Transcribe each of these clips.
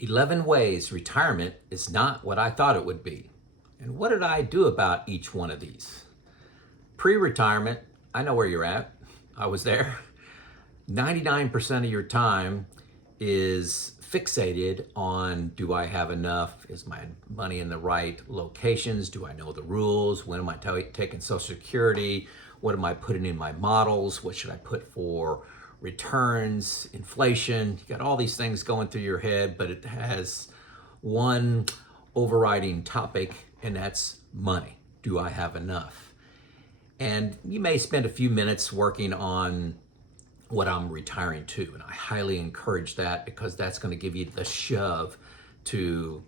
11 ways retirement is not what I thought it would be. And what did I do about each one of these? Pre-retirement, I know where you're at. I was there. 99% of your time is fixated on, do I have enough? Is my money in the right locations? Do I know the rules? When am I taking Social Security? What am I putting in my models? What should I put for returns, inflation? You got all these things going through your head, but it has one overriding topic, and that's money. Do I have enough? And you may spend a few minutes working on what I'm retiring to, and I highly encourage that, because that's going to give you the shove to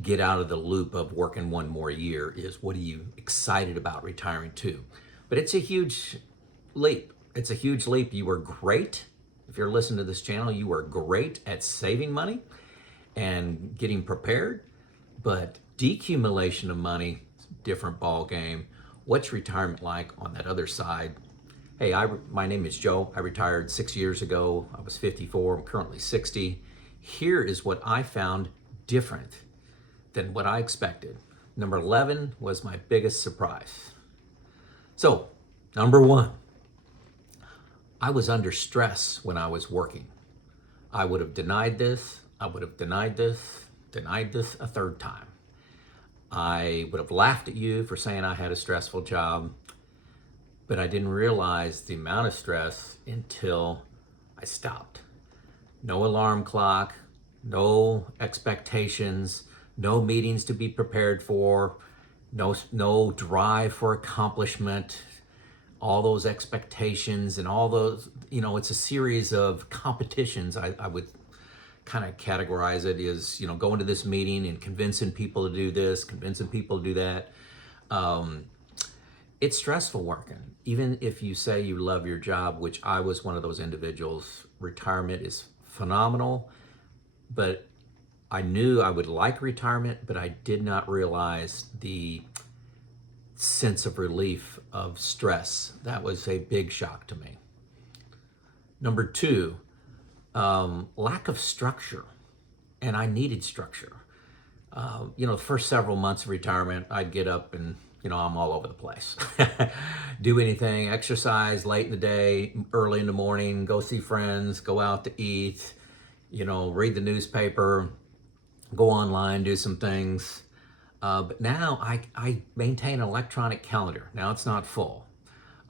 get out of the loop of working one more year. Is what are you excited about retiring to? But it's a huge leap. It's a huge leap. You were great. If you're listening to this channel, you were great at saving money and getting prepared, but decumulation of money, different ball game. What's retirement like on that other side? Hey, my name is Joe. I retired 6 years ago. I was 54. I'm currently 60. Here is what I found different than what I expected. Number 11 was my biggest surprise. So, number 1, I was under stress when I was working. I would have denied this. I would have denied this a third time. I would have laughed at you for saying I had a stressful job, but I didn't realize the amount of stress until I stopped. No alarm clock, no expectations, no meetings to be prepared for, no drive for accomplishment, all those expectations and all those, it's a series of competitions. I would kind of categorize it as, going to this meeting and convincing people to do this, convincing people to do that. It's stressful working. Even if you say you love your job, which I was one of those individuals, retirement is phenomenal, but I knew I would like retirement, but I did not realize the sense of relief of stress. That was a big shock to me. Number 2, lack of structure, and I needed structure. The first several months of retirement, I'd get up and, I'm all over the place. Do anything, exercise late in the day, early in the morning, go see friends, go out to eat, read the newspaper, go online, do some things. But now I maintain an electronic calendar. Now it's not full.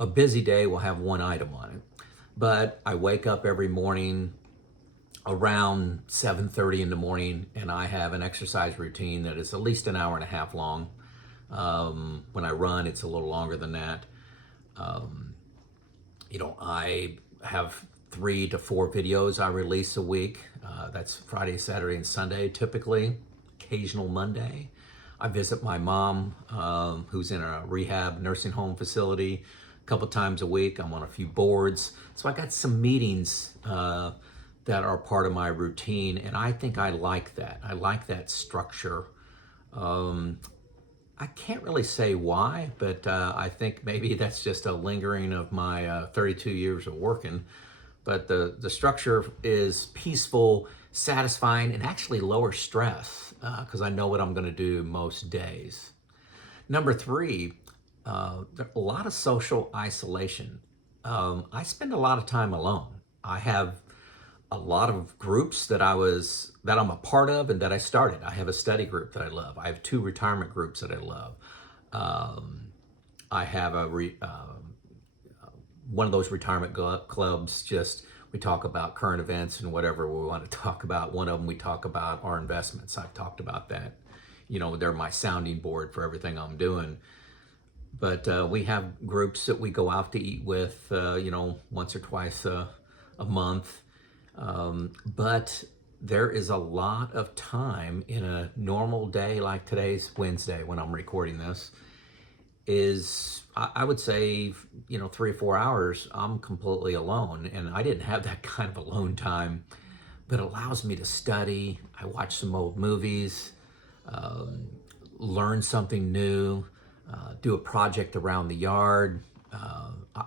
A busy day will have one item on it. But I wake up every morning around 7:30 in the morning, and I have an exercise routine that is at least an hour and a half long. When I run, it's a little longer than that. I have 3 to 4 videos I release a week. That's Friday, Saturday, and Sunday, typically. Occasional Monday. I visit my mom, who's in a rehab nursing home facility, a couple times a week. I'm on a few boards. So I got some meetings that are part of my routine, and I think I like that. I like that structure. I can't really say why, but I think maybe that's just a lingering of my 32 years of working. But the structure is peaceful, satisfying, and actually lower stress, because I know what I'm going to do most days. Number 3, a lot of social isolation. I spend a lot of time alone. I have a lot of groups that I'm a part of and that I started. I have a study group that I love. I have 2 retirement groups that I love. I have one of those retirement clubs. We talk about current events and whatever we want to talk about. One of them, we talk about our investments. I've talked about that. They're my sounding board for everything I'm doing. But we have groups that we go out to eat with, once or twice a month. But there is a lot of time in a normal day, like today's Wednesday when I'm recording this, I would say, 3 or 4 hours, I'm completely alone. And I didn't have that kind of alone time, but it allows me to study. I watch some old movies, learn something new, do a project around the yard.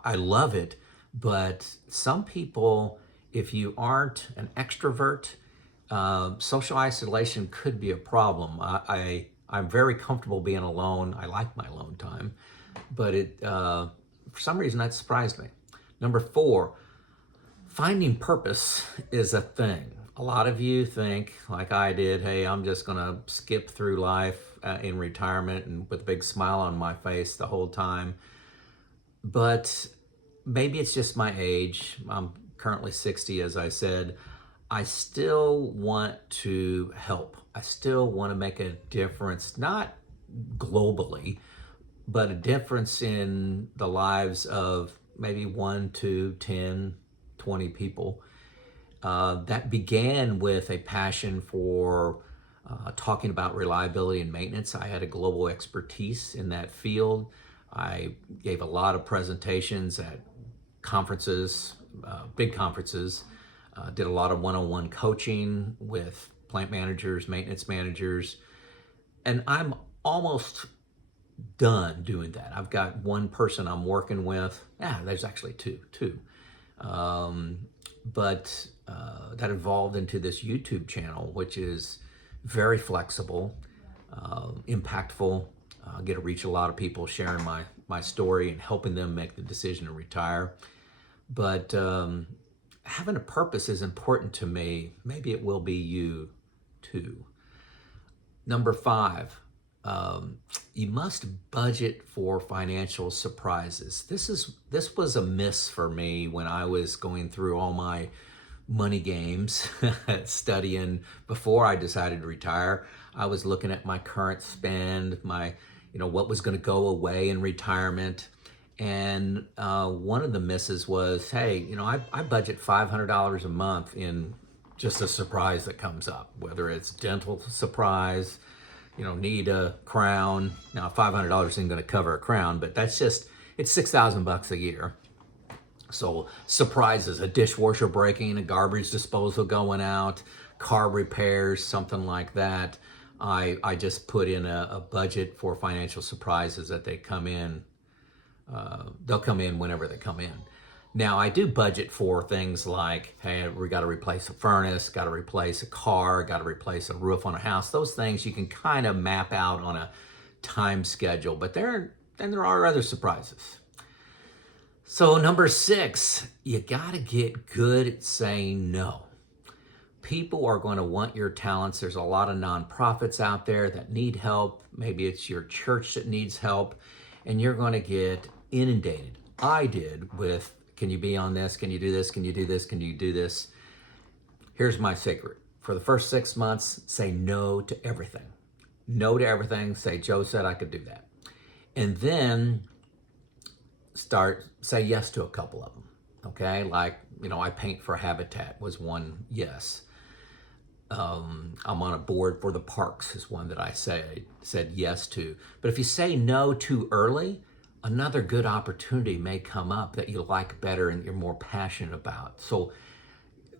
I love it, but some people, if you aren't an extrovert, Social isolation could be a problem. I'm very comfortable being alone. I like my alone time, but for some reason that surprised me. Number 4, finding purpose is a thing. A lot of you think, like I did, hey, I'm just gonna skip through life in retirement and with a big smile on my face the whole time. But maybe it's just my age. I'm currently 60, as I said. I still want to help. I still want to make a difference, not globally, but a difference in the lives of maybe 1, 2, 10, 20 people. That began with a passion for talking about reliability and maintenance. I had a global expertise in that field. I gave a lot of presentations at conferences, big conferences, did a lot of one-on-one coaching with plant managers, maintenance managers, and I'm almost done doing that. I've got one person I'm working with. There's actually two. But that evolved into this YouTube channel, which is very flexible, impactful. I get to reach a lot of people sharing my story and helping them make the decision to retire. But having a purpose is important to me. Maybe it will be you too. Number 5, you must budget for financial surprises. This was a miss for me when I was going through all my money games, studying before I decided to retire. I was looking at my current spend, what was going to go away in retirement. And one of the misses was, hey, I budget $500 a month in just a surprise that comes up, whether it's dental surprise, need a crown. Now, $500 isn't going to cover a crown, but it's $6,000 a year. So surprises, a dishwasher breaking, a garbage disposal going out, car repairs, something like that. I just put in a budget for financial surprises that they come in. They'll come in whenever they come in. Now, I do budget for things like, hey, we got to replace a furnace, got to replace a car, got to replace a roof on a house. Those things you can kind of map out on a time schedule, but there are other surprises. So number 6, you got to get good at saying no. People are going to want your talents. There's a lot of nonprofits out there that need help. Maybe it's your church that needs help, and you're going to get inundated. I did with, can you be on this? Can you do this? Can you do this? Can you do this? Here's my secret. For the first 6 months, say no to everything. No to everything. Say, Joe said I could do that. And then say yes to a couple of them. Okay? Like, I paint for Habitat was one yes. I'm on a board for the parks is one that I said yes to. But if you say no too early, another good opportunity may come up that you like better and you're more passionate about. So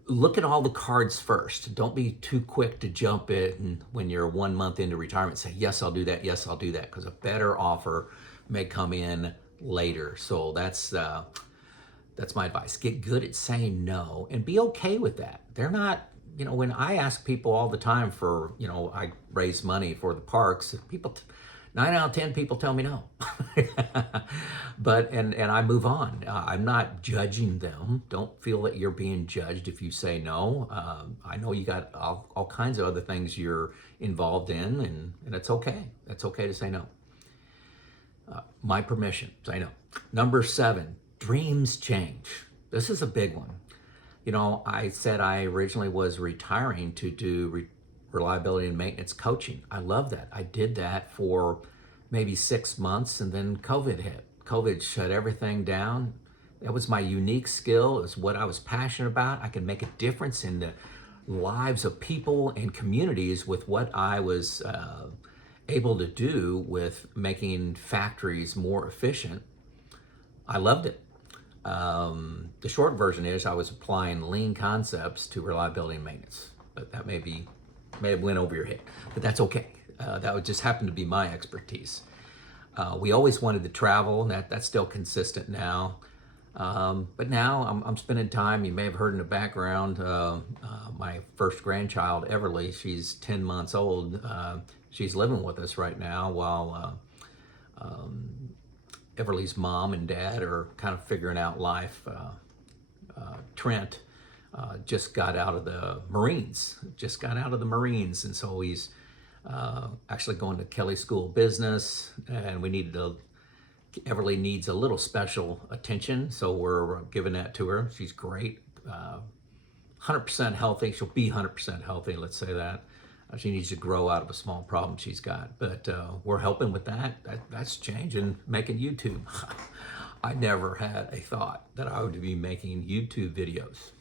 look at all the cards first. Don't be too quick to jump in when you're 1 month into retirement. Say, yes, I'll do that. Yes, I'll do that. Because a better offer may come in later. So that's my advice. Get good at saying no and be okay with that. They're not, when I ask people all the time for, I raise money for the parks, 9 out of 10 people tell me no. But, and I move on. I'm not judging them. Don't feel that you're being judged if you say no. I know you got all kinds of other things you're involved in, and it's okay. It's okay to say no. My permission, say no. Number 7, dreams change. This is a big one. I said I originally was retiring to do reliability and maintenance coaching. I love that. I did that for maybe 6 months, and then COVID hit. COVID shut everything down. That was my unique skill. It was what I was passionate about. I could make a difference in the lives of people and communities with what I was able to do with making factories more efficient. I loved it. The short version is I was applying lean concepts to reliability and maintenance, but that may have went over your head, but that's okay. That would just happen to be my expertise. We always wanted to travel, and that's still consistent now. But now I'm spending time. You may have heard in the background, my first grandchild, Everly, she's 10 months old. She's living with us right now while Everly's mom and dad are kind of figuring out life. Trent just got out of the Marines, and so he's actually going to Kelly School of Business, and Everly needs a little special attention, so we're giving that to her. She's great, 100% healthy. She'll be 100% healthy, let's say that. She needs to grow out of a small problem she's got, but we're helping with that. That's changing, making YouTube. I never had a thought that I would be making YouTube videos.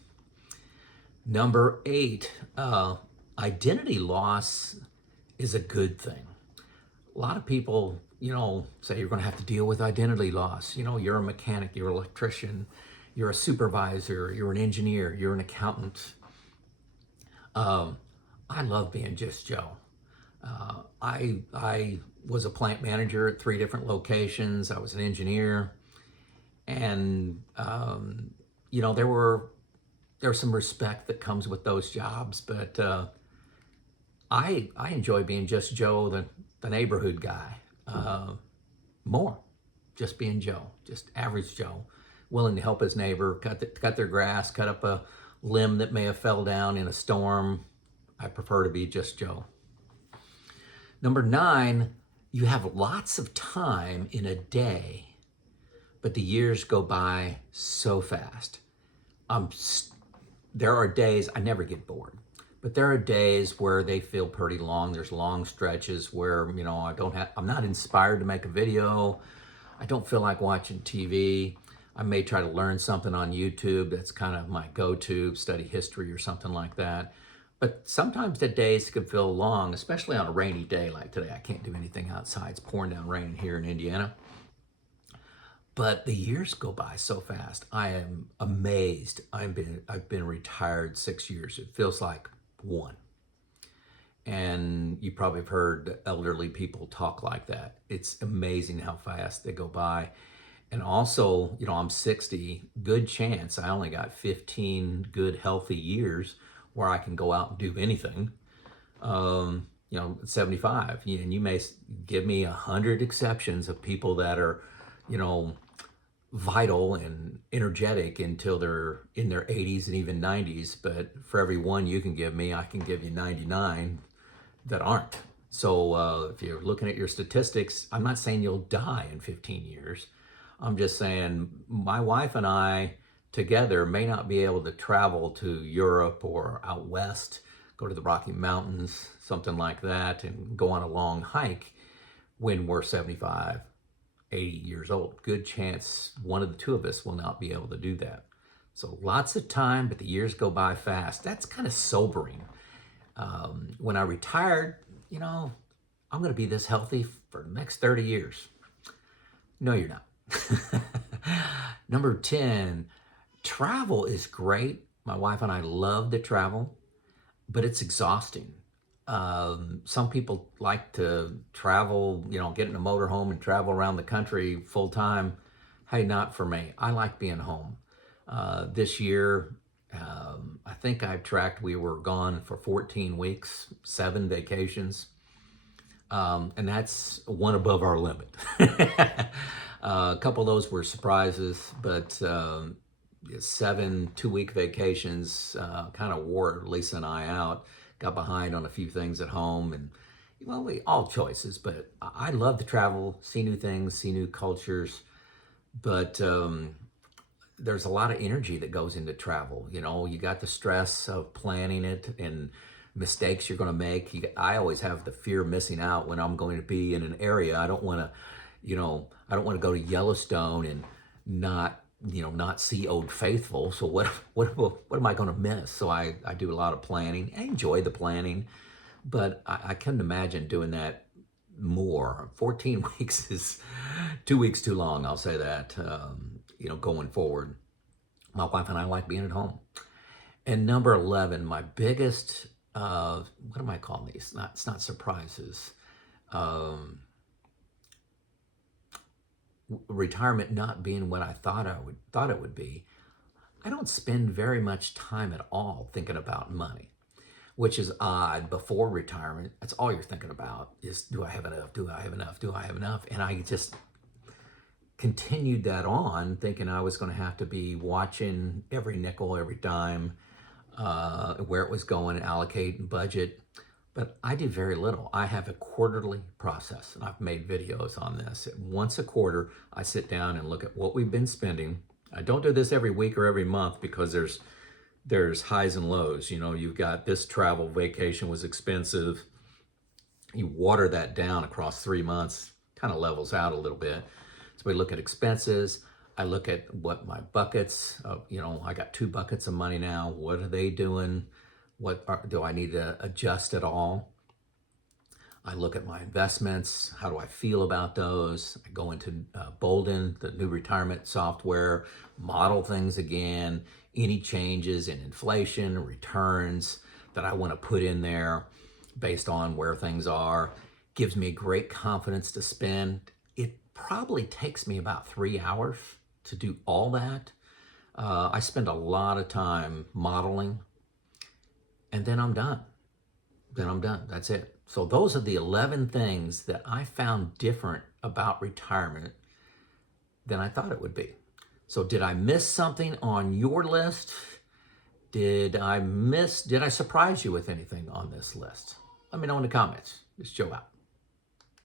Number 8, identity loss is a good thing. A lot of people, say you're going to have to deal with identity loss. You're a mechanic, you're an electrician, you're a supervisor, you're an engineer, you're an accountant. I love being just Joe. I was a plant manager at 3 different locations. I was an engineer, and there's some respect that comes with those jobs, but I enjoy being just Joe, the neighborhood guy, more. Just being Joe, just average Joe, willing to help his neighbor cut their grass, cut up a limb that may have fell down in a storm. I prefer to be just Joe. Number 9, you have lots of time in a day, but the years go by so fast. There are days I never get bored, but there are days where they feel pretty long. There's long stretches where I'm not inspired to make a video. I don't feel like watching TV. I may try to learn something on YouTube. That's kind of my go-to, study history or something like that. But sometimes the days can feel long, especially on a rainy day like today. I can't do anything outside. It's pouring down rain here in Indiana. But the years go by so fast. I am amazed. I've been retired 6 years. It feels like 1. And you probably have heard elderly people talk like that. It's amazing how fast they go by. And also, I'm 60, good chance I only got 15 good, healthy years where I can go out and do anything. 75, and you may give me 100 exceptions of people that are, vital and energetic until they're in their 80s and even 90s. But for every one you can give me, I can give you 99 that aren't. So if you're looking at your statistics, I'm not saying you'll die in 15 years. I'm just saying my wife and I together may not be able to travel to Europe or out west, go to the Rocky Mountains, something like that, and go on a long hike when we're 75, 80 years old. Good chance one of the two of us will not be able to do that. So lots of time, but the years go by fast. That's kind of sobering. When I retired, I'm going to be this healthy for the next 30 years. No, you're not. Number 10, travel is great. My wife and I love to travel, but it's exhausting. Some people like to travel, get in a motorhome and travel around the country full time. Hey, not for me. I like being home. This year, I think I've tracked, we were gone for 14 weeks, 7 vacations. And that's one above our limit. A couple of those were surprises, but 7 2-week vacations kind of wore Lisa and I out. Got behind on a few things at home, and all choices. But I love to travel, see new things, see new cultures. But there's a lot of energy that goes into travel. You got the stress of planning it and mistakes you're going to make. I always have the fear of missing out when I'm going to be in an area. I don't want to go to Yellowstone and not see Old Faithful. So what am I going to miss? So I do a lot of planning. I enjoy the planning, but I couldn't imagine doing that more. 14 weeks is 2 weeks too long. I'll say that, going forward. My wife and I like being at home. And number 11, my biggest, what am I calling these? It's not surprises. retirement not being what I thought it would be, I don't spend very much time at all thinking about money, which is odd. Before retirement, that's all you're thinking about is, do I have enough? Do I have enough? Do I have enough? And I just continued that on, thinking I was going to have to be watching every nickel, every dime, where it was going, allocate and budget. But I do very little. I have a quarterly process, and I've made videos on this. Once a quarter, I sit down and look at what we've been spending. I don't do this every week or every month because there's highs and lows. You know, you've got this travel vacation was expensive. You water that down across 3 months, kind of levels out a little bit. So we look at expenses. I look at what my buckets, you know, I got 2 buckets of money now. What are they doing? Do I need to adjust at all? I look at my investments. How do I feel about those? I go into BOLDIN, the new retirement software, model things again, any changes in inflation, returns that I want to put in there based on where things are. Gives me great confidence to spend. It probably takes me about 3 hours to do all that. I spend a lot of time modeling, and then I'm done. That's it. So those are the 11 things that I found different about retirement than I thought it would be. So did I miss something on your list? Did I surprise you with anything on this list? Let me know in the comments. It's Joe out.